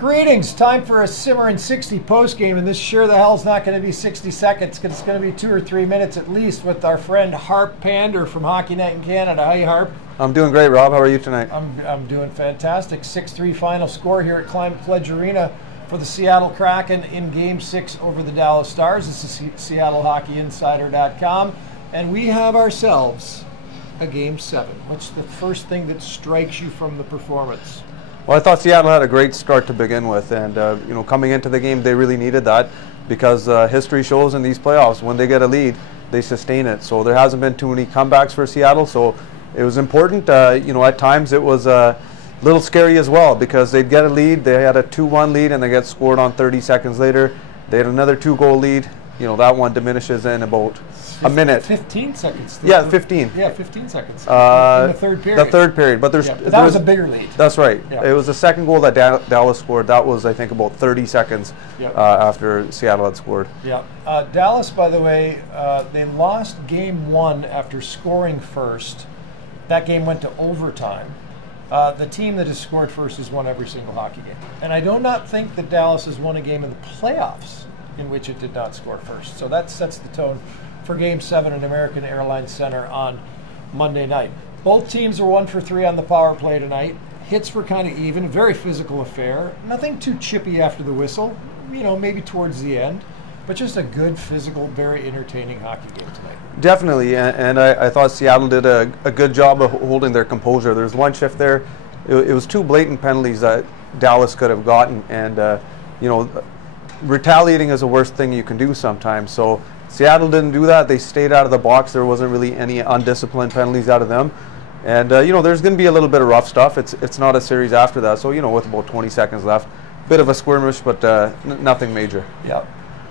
Greetings. Time for a simmering 60 postgame, and this sure the hell's not going to be 60 seconds. It's going to be 2 or 3 minutes at least with our friend Harp Pandher from Hockey Night in Canada. Hi, Harp. I'm doing great, Rob. How are you tonight? I'm doing fantastic. 6-3 final score here at Climate Pledge Arena for the Seattle Kraken in Game 6 over the Dallas Stars. This is SeattleHockeyInsider.com, and we have ourselves a Game 7. What's the first thing that strikes you from the performance? Well, I thought Seattle had a great start to begin with, and coming into the game, they really needed that because history shows in these playoffs when they get a lead, they sustain it. So there hasn't been too many comebacks for Seattle, so it was important. At times it was a little scary as well because they'd get a lead, they had a 2-1 lead, and they get scored on 30 seconds later. They had another 2-goal lead. That one diminishes in about a minute. 15 seconds. Yeah, 15. Yeah, 15 seconds. In the third period. The third period. But but that was a bigger lead. That's right. Yeah. It was the second goal that Dallas scored. That was, I think, about 30 seconds after Seattle had scored. Yeah. Dallas, by the way, they lost Game 1 after scoring first. That game went to overtime. The team that has scored first has won every single hockey game. And I do not think that Dallas has won a game in the playoffs in which it did not score first. So that sets the tone for Game 7 at American Airlines Center on Monday night. Both teams are 1 for 3 on the power play tonight. Hits were kind of even, a very physical affair. Nothing too chippy after the whistle, maybe towards the end, but just a good physical, very entertaining hockey game tonight. Definitely, and I thought Seattle did a good job of holding their composure. There's one shift there. It was 2 blatant penalties that Dallas could have gotten, and retaliating is the worst thing you can do sometimes. So Seattle didn't do that. They stayed out of the box. There wasn't really any undisciplined penalties out of them. And, there's going to be a little bit of rough stuff. It's not a series after that. So, with about 20 seconds left, bit of a skirmish, but nothing major. Yeah.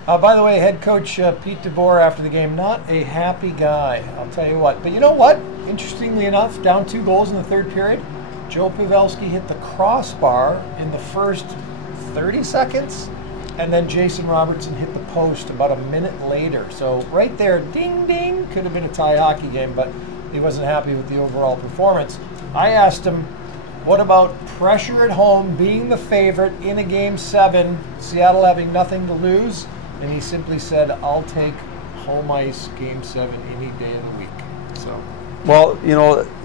By the way, head coach Pete DeBoer after the game, not a happy guy, I'll tell you what. But you know what? Interestingly enough, down 2 goals in the third period, Joe Pavelski hit the crossbar in the first 30 seconds. And then Jason Robertson hit the post about a minute later. So right there, ding, ding, could have been a tie hockey game, but he wasn't happy with the overall performance. I asked him, what about pressure at home, being the favorite in a Game 7, Seattle having nothing to lose? And he simply said, I'll take home ice Game 7 any day of the week. So, well,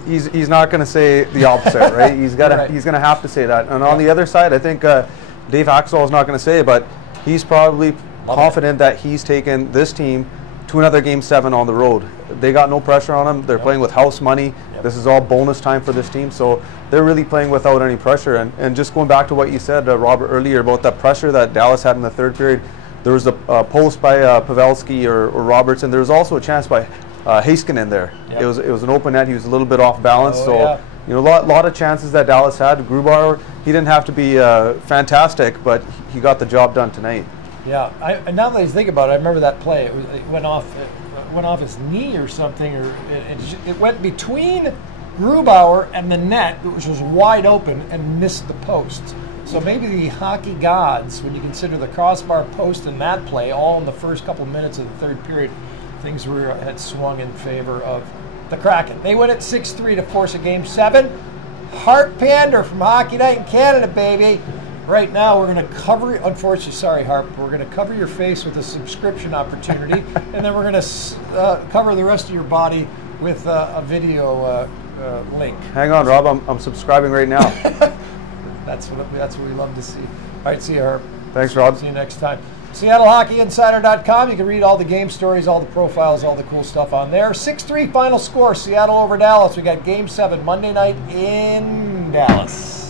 he's not going to say the opposite, right? He's going to have to say that. And on the other side, I think Dave Haxall is not going to say it, but he's probably confident that he's taken this team to another Game 7 on the road. They got no pressure on them. They're playing with house money. This is all bonus time for this team, so they're really playing without any pressure. And just going back to what you said, Robert, earlier about that pressure that Dallas had in the third period, there was a post by Pavelski or Robertson. There was also a chance by Heiskanen there. Yep. It was an open net. He was a little bit off balance, a lot of chances that Dallas had. Grubauer, he didn't have to be fantastic, but he got the job done tonight. Yeah, and now that I think about it, I remember that play. It went off his knee or something, or it went between Grubauer and the net, which was wide open, and missed the post. So maybe the hockey gods, when you consider the crossbar post and that play, all in the first couple minutes of the third period, things had swung in favor of the Kraken. They win at 6-3 to force a Game 7. Harp Pandher from Hockey Night in Canada, baby. Right now, we're going to cover, unfortunately, sorry, Harp, we're going to cover your face with a subscription opportunity, and then we're going to cover the rest of your body with a video link. Hang on, Rob, I'm subscribing right now. That's what we love to see. All right, see you, Harp. Thanks, Rob. See you next time. SeattleHockeyInsider.com. You can read all the game stories, all the profiles, all the cool stuff on there. 6-3 final score, Seattle over Dallas. We got Game 7 Monday night in Dallas.